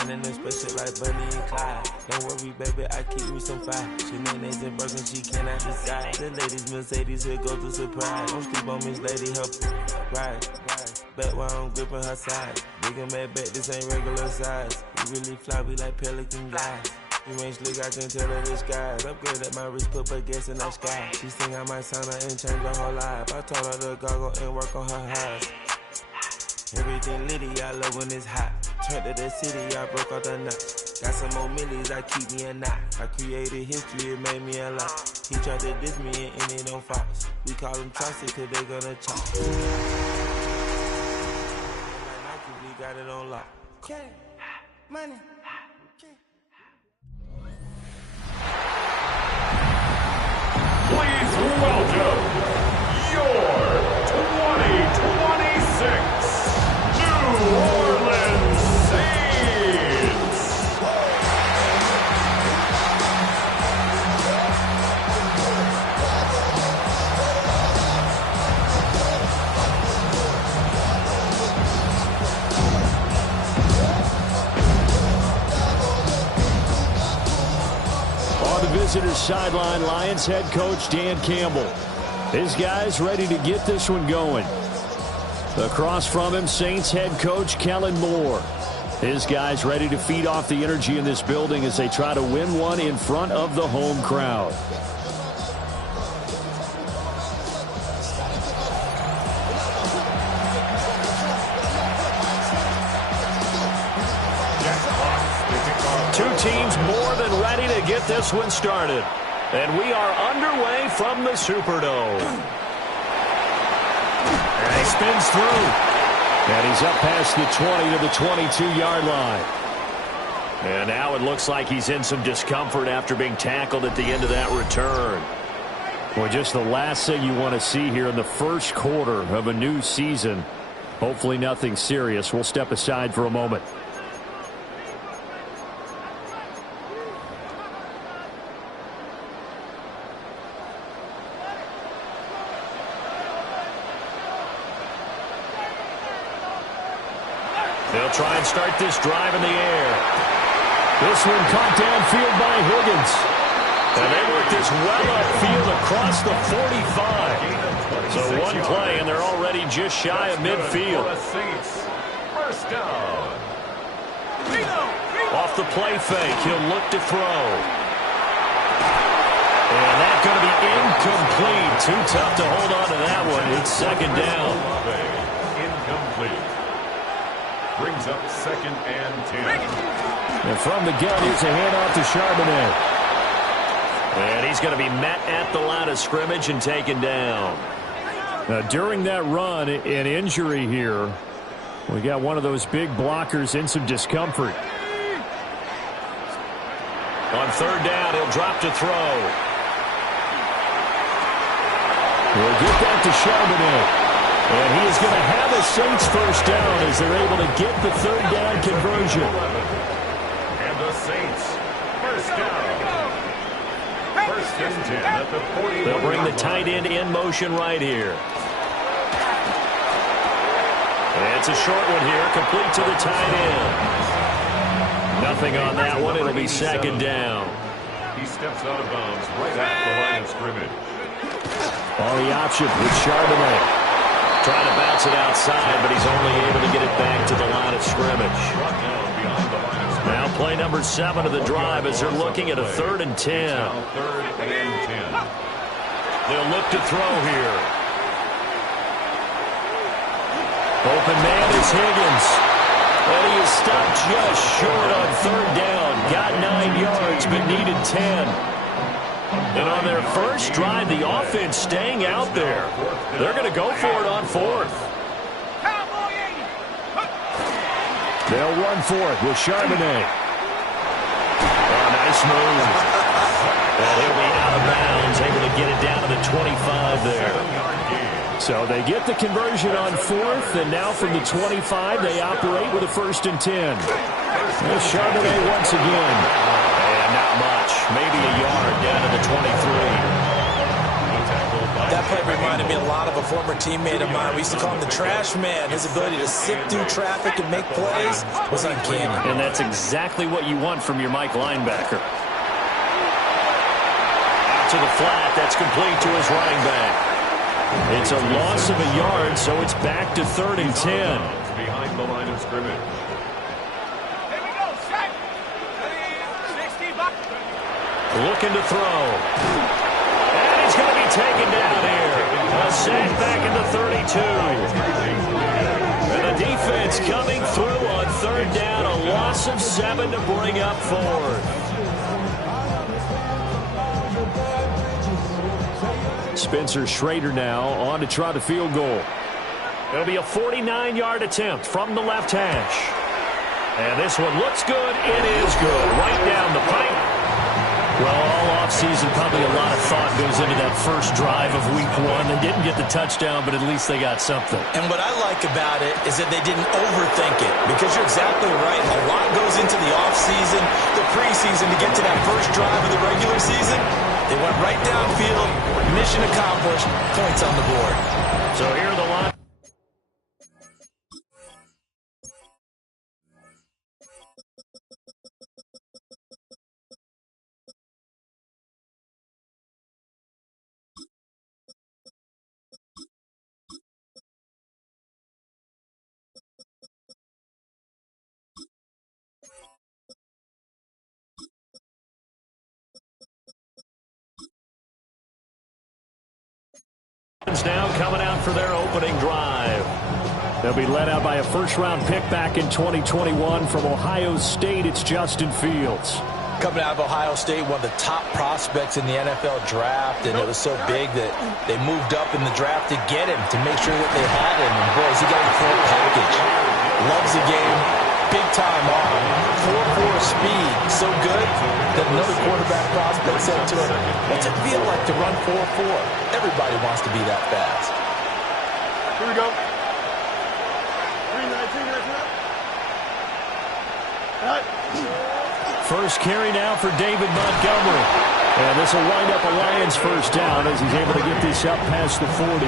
Riding in spaceship like Bunny and Clyde. Don't worry, baby, I keep me some fire. She mayonnaise and burger, she cannot decide. The ladies Mercedes, here goes the surprise. Don't sleep on Miss Lady, help ride. Back while I'm gripping her side. Big and mad back, this ain't regular size. We really fly, we like pelican guys. You ain't slick, I can tell her disguise. Upgrade at my wrist, put her gas in the sky. She think I might sign her and change her whole life. I told her to goggle and work on her highs. Everything litty, I love when it's hot. Turned to the city, I broke all the nuts. Got some more millies, I keep me a knot. I created history, it made me a lot. He tried to diss me and it don't false. We call them Chaucer, cause they gonna chop. We got it on lock. Okay, money. Please welcome your 2026 New Orleans Saints. On the visitors' sideline, Lions head coach Dan Campbell. His guys ready to get this one going. Across from him, Saints head coach Kellen Moore. His guys ready to feed off the energy in this building as they try to win one in front of the home crowd. Two teams more than ready to get this one started. And we are underway from the Superdome. And he spins through. And he's up past the 20 to the 22-yard line. And now it looks like he's in some discomfort after being tackled at the end of that return. Well, just the last thing you want to see here in the first quarter of a new season. Hopefully nothing serious. We'll step aside for a moment. They'll try and start this drive in the air. This one caught downfield by Higgins. And they work this well upfield across the 45. So one play, and they're already just shy of midfield. First down. Off the play fake, he'll look to throw. And that's going to be incomplete. Too tough to hold on to that one. It's second down. Incomplete. Brings up 2nd and 10. And from the gun, here's a handoff to Charbonnet. And he's going to be met at the line of scrimmage and taken down. Now, during that run, an injury here. We got one of those big blockers in some discomfort. On third down, he'll drop to throw. We'll get that to Charbonnet. And he is going to have a Saints first down as they're able to get the third down conversion. And the Saints first down. First and 10 at the 40. They'll bring the tight end in motion right here. And it's a short one here, complete to the tight end. Nothing on that one. It'll be second down. He steps out of bounds right at the line of scrimmage. On the option with Charbonnet. Trying to bounce it outside, but he's only able to get it back to the line of scrimmage. Now play number 7 of the drive as they're looking at a 3rd and 10. Now 3rd and 10. They'll look to throw here. Open man is Higgins. And he is stopped just short on 3rd down. Got 9 yards, but needed 10. And on their first drive, the offense staying out there. They're going to go for it on 4th. They'll run for it with Charbonnet. Oh, nice move. And he'll be out of bounds, able to get it down to the 25 there. So they get the conversion on 4th, and now from the 25, they operate with a 1st and 10. There's Charbonnet once again. Not much. Maybe a yard down to the 23. The tackle by That play reminded me a lot of a former teammate of mine. We used to call him the trash man. His ability to sift through traffic and make plays was uncanny. And that's exactly what you want from your Mike linebacker. Out to the flat. That's complete to his running back. It's a loss of a yard, so it's back to 3rd and 10. Behind the line of scrimmage. Here we go, set. 60 bucks. Looking to throw. And he's going to be taken down here. A sack back into 32. And the defense coming through on 3rd down. A loss of 7 to bring up 4th. Spencer Schrader now on to try the field goal. It'll be a 49-yard attempt from the left hash. And this one looks good. It is good. Right down the pipe. Well, all offseason, probably a lot of thought goes into that first drive of week 1. They didn't get the touchdown, but at least they got something. And what I like about it is that they didn't overthink it, because you're exactly right. A lot goes into the offseason, the preseason to get to that first drive of the regular season. They went right downfield, mission accomplished, points on the board. So here are the line. Now coming out for their opening drive. They'll be led out by a first-round pick back in 2021 from Ohio State. It's Justin Fields. Coming out of Ohio State, one of the top prospects in the NFL draft, and it was so big that they moved up in the draft to get him, to make sure that they had him. And boys, he got a full package. Loves the game, big time arm, 4.4 speed, so good that another quarterback prospect said to him, "What's it feel like to run 4.4? Everybody wants to be that fast." Here we go. First carry now for David Montgomery. And this will wind up a Lions first down as he's able to get this up past the 40.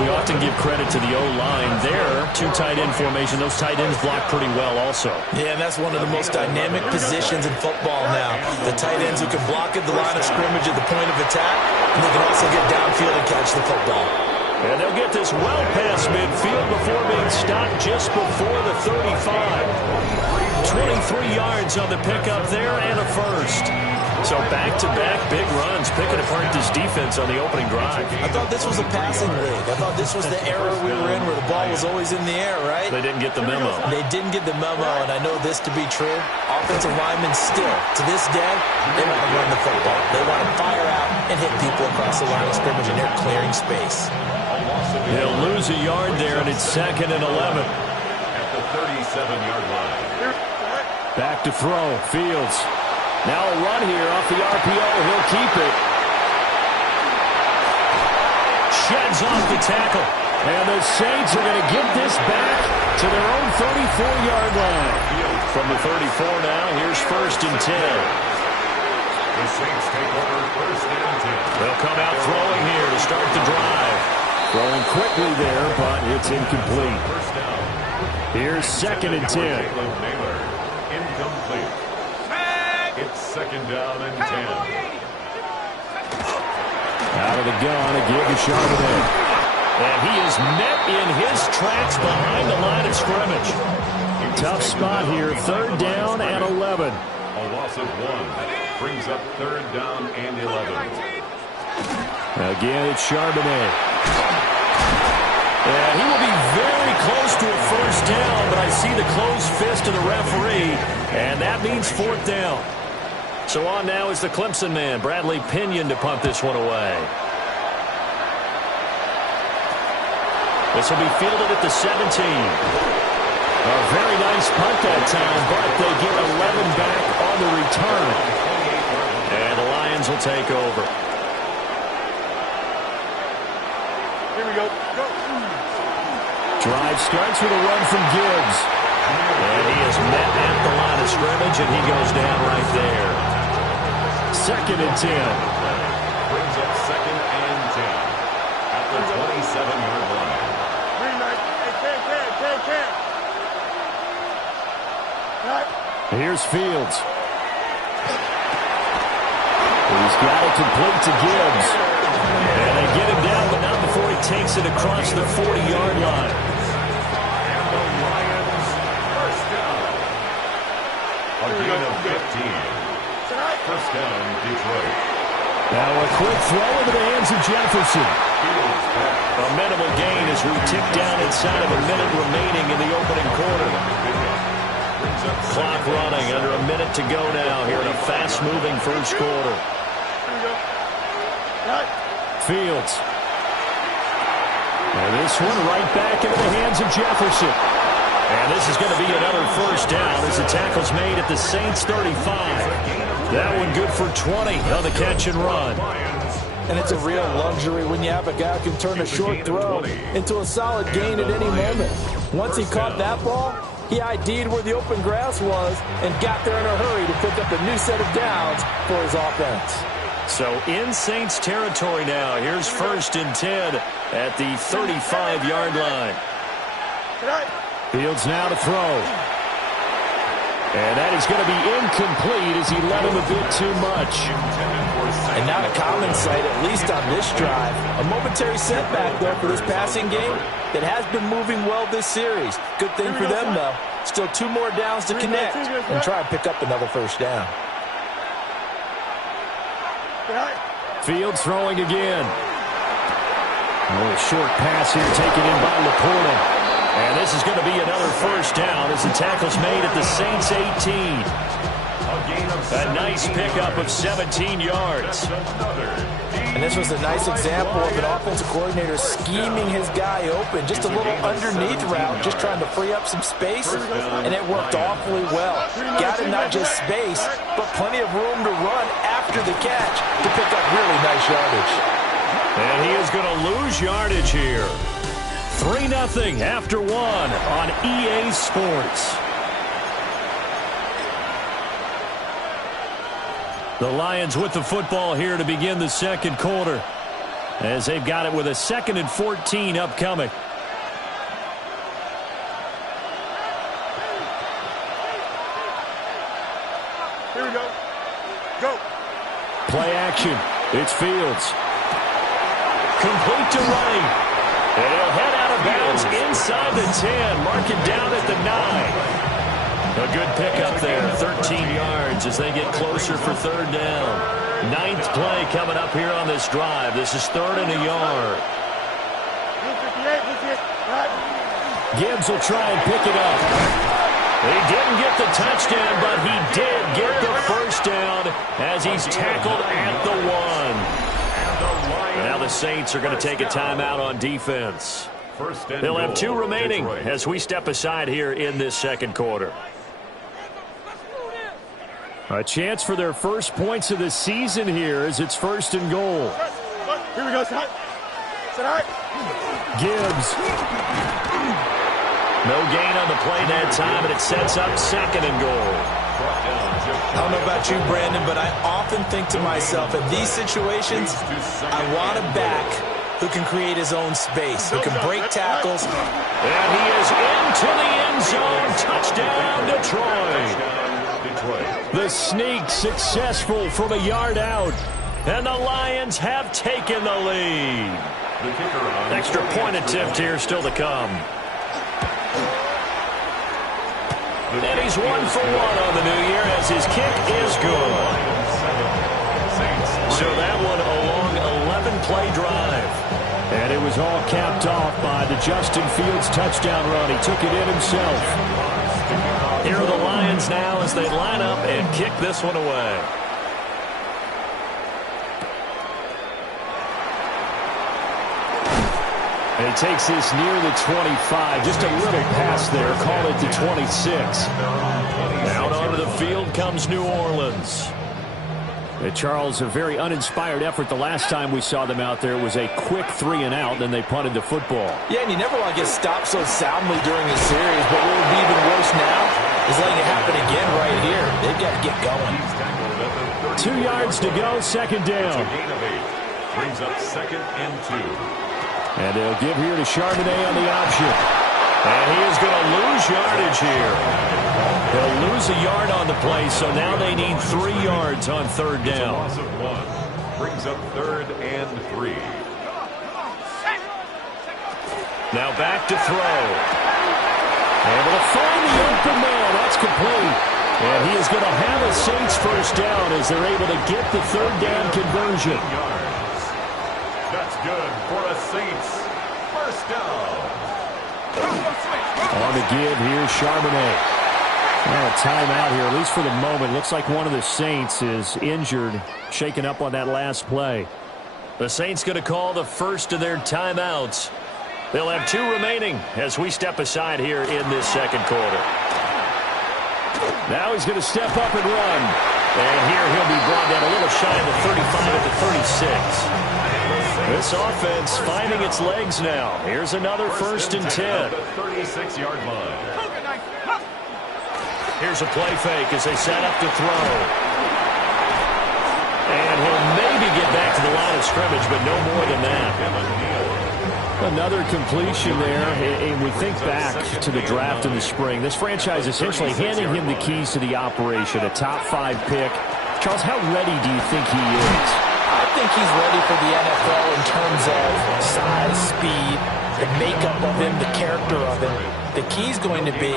We often give credit to the O-line there. 2 tight end formation. Those tight ends block pretty well also. Yeah, and that's one of the most dynamic positions in football now. The tight ends who can block at the line of scrimmage at the point of attack, and they can also get downfield and catch the football. And they'll get this well past midfield before being stopped just before the 35. 23 yards on the pickup there and a first. So back-to-back big runs, picking apart this defense on the opening drive. I thought this was a passing league. I thought this was the era we were in where the ball was always in the air, right? They didn't get the memo. They didn't get the memo, and I know this to be true. Offensive linemen still, to this day, they want to run the football. They want to fire out and hit people across the line of scrimmage, and they're clearing space. They'll lose a yard there, and it's 2nd and 11. At the 37-yard line. Back to throw. Fields. Now a run here off the RPO. He'll keep it. Sheds off the tackle. And the Saints are going to get this back to their own 34-yard line. From the 34 now, here's 1st and 10. The Saints take over 1st and 10. They'll come out throwing here to start the drive. Throwing quickly there, but it's incomplete. First down. Here's 2nd and 10. Incomplete. It's 2nd down and 10. Out of the gun, again to Charbonnet. And he is met in his tracks behind the line of scrimmage. Tough spot here, 3rd down and 11. A loss of 1 brings up 3rd down and 11. Again, it's Charbonnet. And he will be very close to a first down, but I see the closed fist of the referee, and that means 4th down. So on now is the Clemson man, Bradley Pinion, to punt this one away. This will be fielded at the 17. A very nice punt that time, but they get 11 back on the return. And the Lions will take over. Here we go. Go. Drive starts with a run from Gibbs. And he is met at the line of scrimmage, and he goes down right there. 2nd and 10. Brings up 2nd and 10. 7-yard line. Green light. Hey, can. Here's Fields. He's got it complete to Gibbs. And they get him down, but not before he takes it across the 40-yard line. And the Lions first down. A gain of 15. First down, Detroit. Now a quick throw into the hands of Jefferson. A minimal gain as we tick down inside of a minute remaining in the opening quarter. Clock running, under a minute to go now here in a fast-moving first quarter. Fields. And this one right back into the hands of Jefferson. And this is going to be another first down as the tackle's made at the Saints 35. That one good for 20 on the catch and run. And it's a real luxury when you have a guy who can turn a short throw into a solid gain at any moment. Once he caught that ball, he ID'd where the open grass was and got there in a hurry to pick up a new set of downs for his offense. So in Saints territory now. Here's 1st and 10 at the 35-yard line. Fields now to throw. And that is going to be incomplete as he led him a bit too much. And not a common sight, at least on this drive. A momentary setback there for this passing game that has been moving well this series. Good thing for them, though. Still 2 more downs to connect and try and pick up another first down. Fields throwing again. A short pass here taken in by Laporta. And this is going to be another first down as the tackle's made at the Saints 18. A nice pickup of 17 yards. And this was a nice example of an offensive coordinator scheming his guy open. Just a little underneath route, just trying to free up some space, and it worked awfully well. Got him not just space, but plenty of room to run after the catch to pick up really nice yardage. And he is going to lose yardage here. 3-0 after 1 on EA Sports. The Lions with the football here to begin the second quarter, as they've got it with a 2nd and 14 upcoming. Here we go. Go. Play action. It's Fields. Complete to Wright. And he'll head out of bounds inside the 10. Mark it down at the 9. A good pickup there, 13 yards as they get closer for 3rd down. 9th play coming up here on this drive. This is 3rd and a yard. Gibbs will try and pick it up. He didn't get the touchdown, but he did get the first down as he's tackled at the 1. And now the Saints are going to take a timeout on defense. They'll have 2 remaining as we step aside here in this second quarter. A chance for their first points of the season here as it's 1st and goal. Here we go, Scott. Gibbs. No gain on the play that time, and it sets up 2nd and goal. I don't know about you, Brandon, but I often think to myself, in these situations, I want a back who can create his own space, who can break tackles. And he is into the end zone. Touchdown, Detroit. The sneak successful from a yard out. And the Lions have taken the lead. Extra point attempt here still to come. And he's 1 for 1 on the new year as his kick is good. So that one a long 11-play drive. And it was all capped off by the Justin Fields touchdown run. He took it in himself. Here are the Lions now as they line up and kick this one away. And he takes this near the 25. Just a little pass there. Call it the 26. Out onto the field comes New Orleans. Charles, a very uninspired effort the last time we saw them out there. It was a quick 3 and out, then they punted the football. Yeah, and you never want to get stopped so soundly during the series, but what would be even worse now is letting it happen again right here. They've got to get going. 2 yards to go, 2nd down. Brings up 2nd and 2. And they'll give here to Charbonnet on the option. And he is going to lose yardage here. He'll lose a yard on the play, so now they need 3 yards on third down. Loss of 1 brings up 3rd and 3. Now back to throw. Able to find the open man. That's complete. And he is going to have a Saints first down as they're able to get the third down conversion. That's good for a Saints first down. On the give here, Charbonnet. Well, a timeout here, at least for the moment. Looks like one of the Saints is injured, shaken up on that last play. The Saints going to call the first of their timeouts. They'll have 2 remaining as we step aside here in this second quarter. Now he's going to step up and run. And here he'll be brought down a little shy of the 35 at the 36. This offense finding its legs now. Here's another 1st and 10. 36-yard line. Here's a play fake as they set up to throw. And he'll maybe get back to the line of scrimmage, but no more than that. Another completion there, and we think back to the draft in the spring. This franchise essentially handing him the keys to the operation, a top 5 pick. Charles, how ready do you think he is? I think he's ready for the NFL in terms of size, speed, the makeup of him, the character of him. The key's going to be,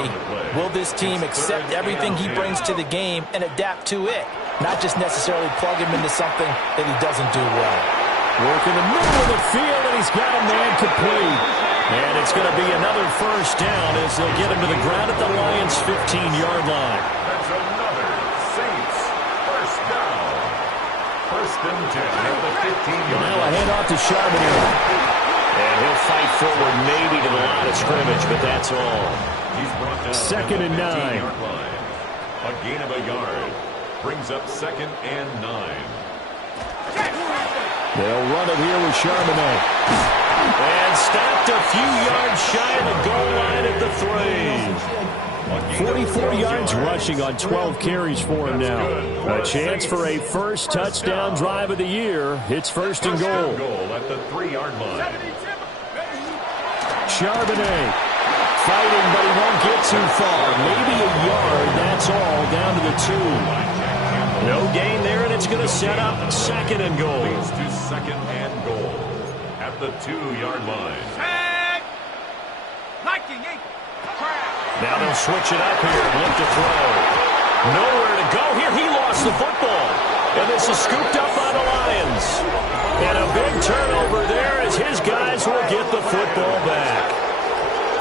will this team accept everything he brings to the game and adapt to it? Not just necessarily plug him into something that he doesn't do well. Working the middle of the field, and he's got a man complete. And it's going to be another first down as they'll get him to the ground at the Lions' 15-yard line. That's another Saints first down. 1st and 10 at the 15-yard line. Now a handoff to Charbonnet. And he'll fight forward maybe to the line of scrimmage, but that's all. He's brought down 2nd and 9. A gain of a yard brings up 2nd and 9. They'll run it here with Charbonnet. And stopped a few yards shy of the goal line at the 3. 44 yards rushing on 12 carries for him now. A chance for a first touchdown drive of the year. It's 1st and goal. At the 3-yard line. Charbonnet fighting, but he won't get too far. Maybe a yard, that's all, down to the 2. No gain there, and it's going to set up 2nd and goal. Leads to 2nd and goal at the 2-yard line. Now they'll switch it up here and look to throw. Nowhere to go here. He lost the football. And this is scooped up by the Lions. And a big turnover there as his guys will get the football back.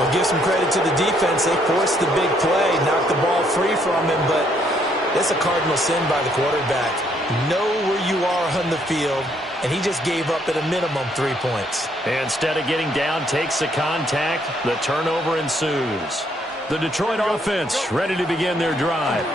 I'll give some credit to the defense. They forced the big play, knocked the ball free from him, but it's a cardinal sin by the quarterback. Know where you are on the field, and he just gave up at a minimum 3 points. Instead of getting down, takes the contact. The turnover ensues. The Detroit offense ready to begin their drive.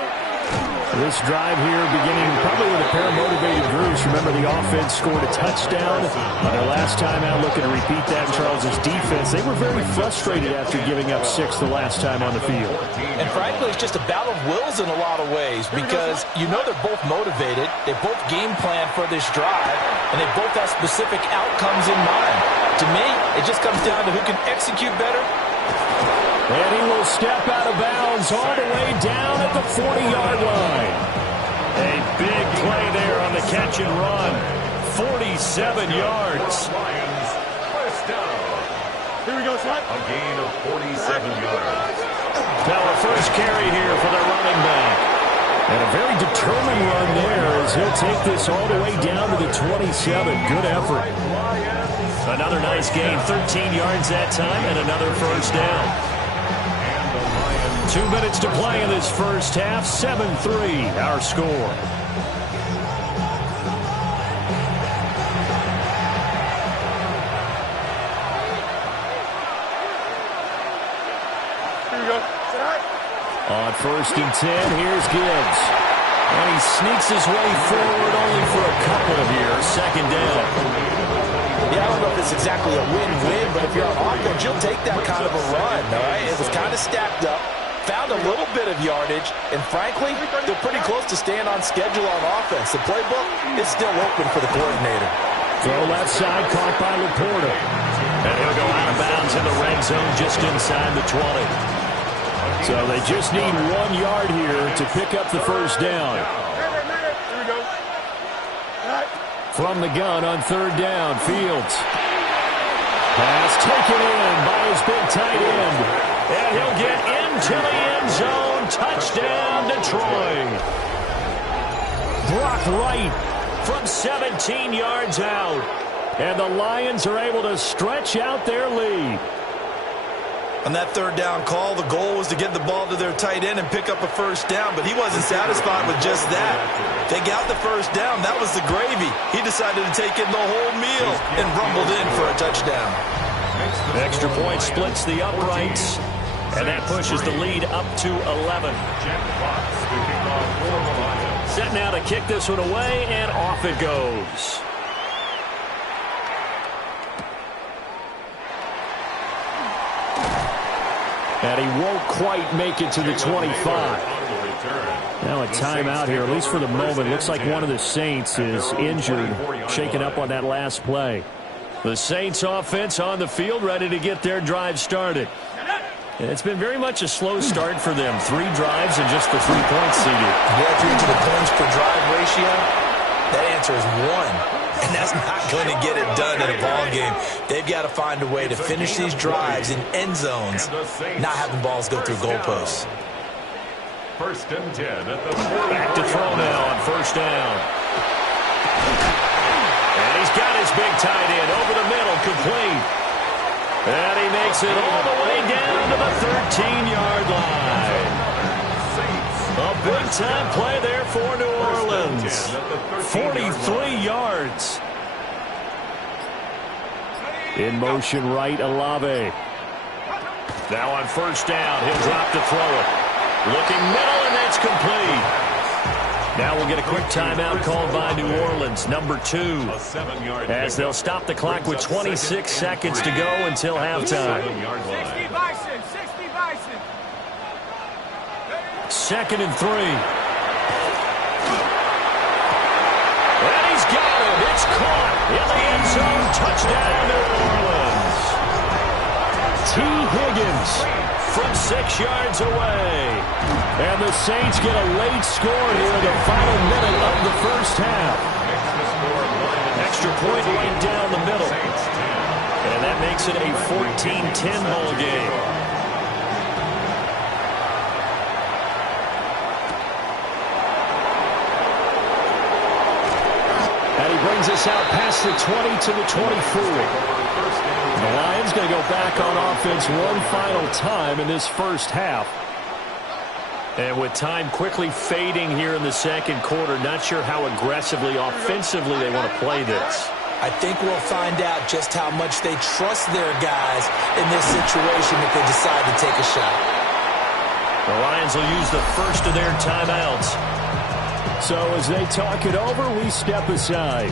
This drive here beginning probably with a pair of motivated groups. Remember, the offense scored a touchdown on their last time out, looking to repeat that. Charles's defense, they were very frustrated after giving up 6 the last time on the field. And frankly, it's just a battle of wills in a lot of ways because you know they're both motivated. They both game plan for this drive, and they both have specific outcomes in mind. To me, it just comes down to who can execute better. And he will step out of bounds all the way down at the 40-yard line. A big play there on the catch and run. 47 yards. Lions first down. Here we go, son. A gain of 47 yards. Now a first carry here for the running back. And a very determined run there as he'll take this all the way down to the 27. Good effort. Another nice gain, 13 yards that time, and another first down. 2 minutes to play in this first half. 7-3, our score. Here we go. On 1st and 10, here's Gibbs. And he sneaks his way forward only for a couple of years. 2nd down. Yeah, I don't know if it's exactly a win-win, but if you're on offense, you'll take that kind of a run, all right? It was kind of stacked up. Found a little bit of yardage, and frankly, they're pretty close to staying on schedule on offense. The playbook is still open for the coordinator. Throw left side, caught by Laporta. And he'll go out of bounds in the red zone just inside the 20. So they just need 1 yard here to pick up the first down. Here we go. From the gun on third down, Fields. Pass taken in by his big tight end. And he'll get into the end zone. Touchdown, Detroit. Brock Wright from 17 yards out. And the Lions are able to stretch out their lead. On that third down call, the goal was to get the ball to their tight end and pick up a first down, but he wasn't satisfied with just that. They got the first down. That was the gravy. He decided to take in the whole meal and rumbled in for a touchdown. Extra point splits the uprights, and that pushes the lead up to 11. Set now to kick this one away, and off it goes. And he won't quite make it to the 25. Now a timeout here, at least for the moment. Looks like one of the Saints is injured, shaken up on that last play. The Saints offense on the field, ready to get their drive started. It's been very much a slow start for them. 3 drives and just the 3 points seeded. Yeah, if you're into the points per drive ratio, that answer is 1. And that's not going to get it done in a ball game. They've got to find a way to finish these drives in end zones, not having balls go through goalposts. First and 10 at the back to throw now on first down. And he's got his big tight end over the middle, complete. And he makes it all the way down to the 13-yard line. A big-time play there for New Orleans. 43 yards. In motion right, Olave. Now on first down, he'll drop to throw it. Looking middle, and that's complete. Now we'll get a quick timeout called by New Orleans, number 2. As they'll stop the clock with 26 seconds to go until halftime. 60 Bison, 60 Bison. 2nd and 3. And he's got it. It's caught in the end zone. Touchdown, New Orleans. T. Higgins from 6 yards away. And the Saints get a late score here in the final minute of the first half. Extra point right down the middle. And that makes it a 14-10 ball game. And he brings us out past the 20 to the 24. The Lions going to go back on offense one final time in this first half. And with time quickly fading here in the second quarter, not sure how aggressively, offensively they want to play this. I think we'll find out just how much they trust their guys in this situation if they decide to take a shot. The Lions will use the first of their timeouts. So as they talk it over, we step aside.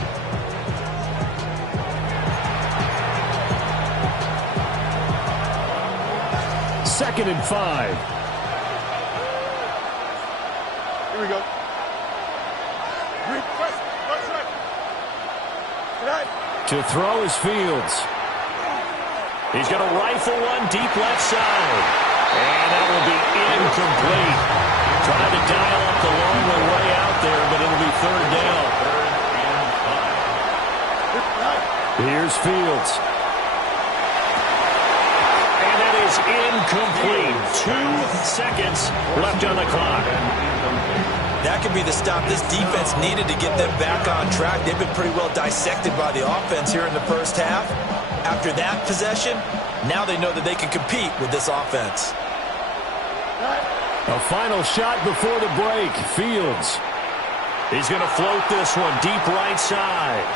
Second and 5. Here we go. To throw is Fields. He's going to rifle one deep left side. And that will be incomplete. Trying to dial up the long way out there, but it'll be third down. Here's Fields. And that is incomplete. 2 seconds left on the clock. That could be the stop this defense needed to get them back on track. They've been pretty well dissected by the offense here in the first half. After that possession, now they know that they can compete with this offense. A final shot before the break. Fields. He's going to float this one deep right side.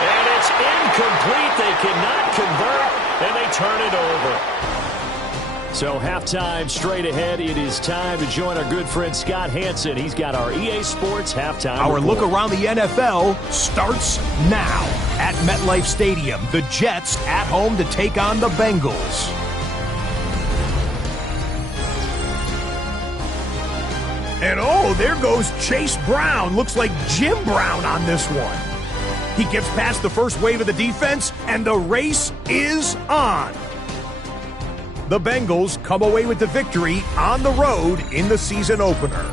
And it's incomplete. They cannot convert, and they turn it over. So halftime straight ahead. It is time to join our good friend Scott Hansen. He's got our EA Sports halftime Our report. look around the NFL starts now. At MetLife Stadium, the Jets at home to take on the Bengals. And oh, there goes Chase Brown. Looks like Jim Brown on this one. He gets past the first wave of the defense, and the race is on. The Bengals come away with the victory on the road in the season opener.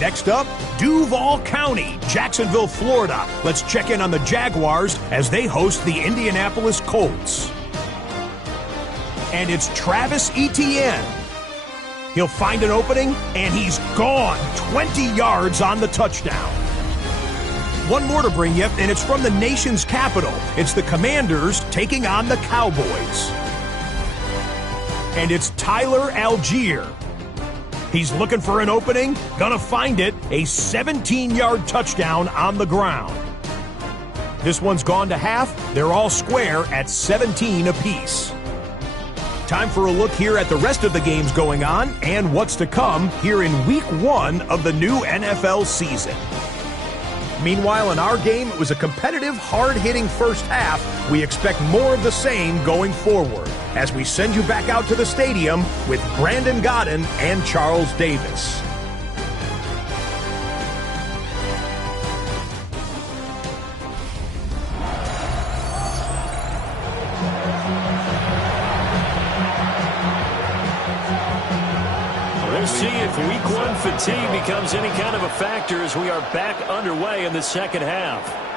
Next up, Duval County, Jacksonville, Florida. Let's check in on the Jaguars as they host the Indianapolis Colts. And it's Travis Etienne. He'll find an opening, and he's gone 20 yards on the touchdown. One more to bring you, and it's from the nation's capital. It's the Commanders taking on the Cowboys. And it's Tyler Algier. He's looking for an opening, gonna find it, a 17-yard touchdown on the ground. This one's gone to half. They're all square at 17 apiece. Time for a look here at the rest of the games going on and what's to come here in Week 1 of the new NFL season. Meanwhile, in our game, it was a competitive, hard-hitting first half. We expect more of the same going forward as we send you back out to the stadium with Brandon Godden and Charles Davis. We'll see if Week 1 fatigue becomes any kind of a factor as we are back underway in the second half.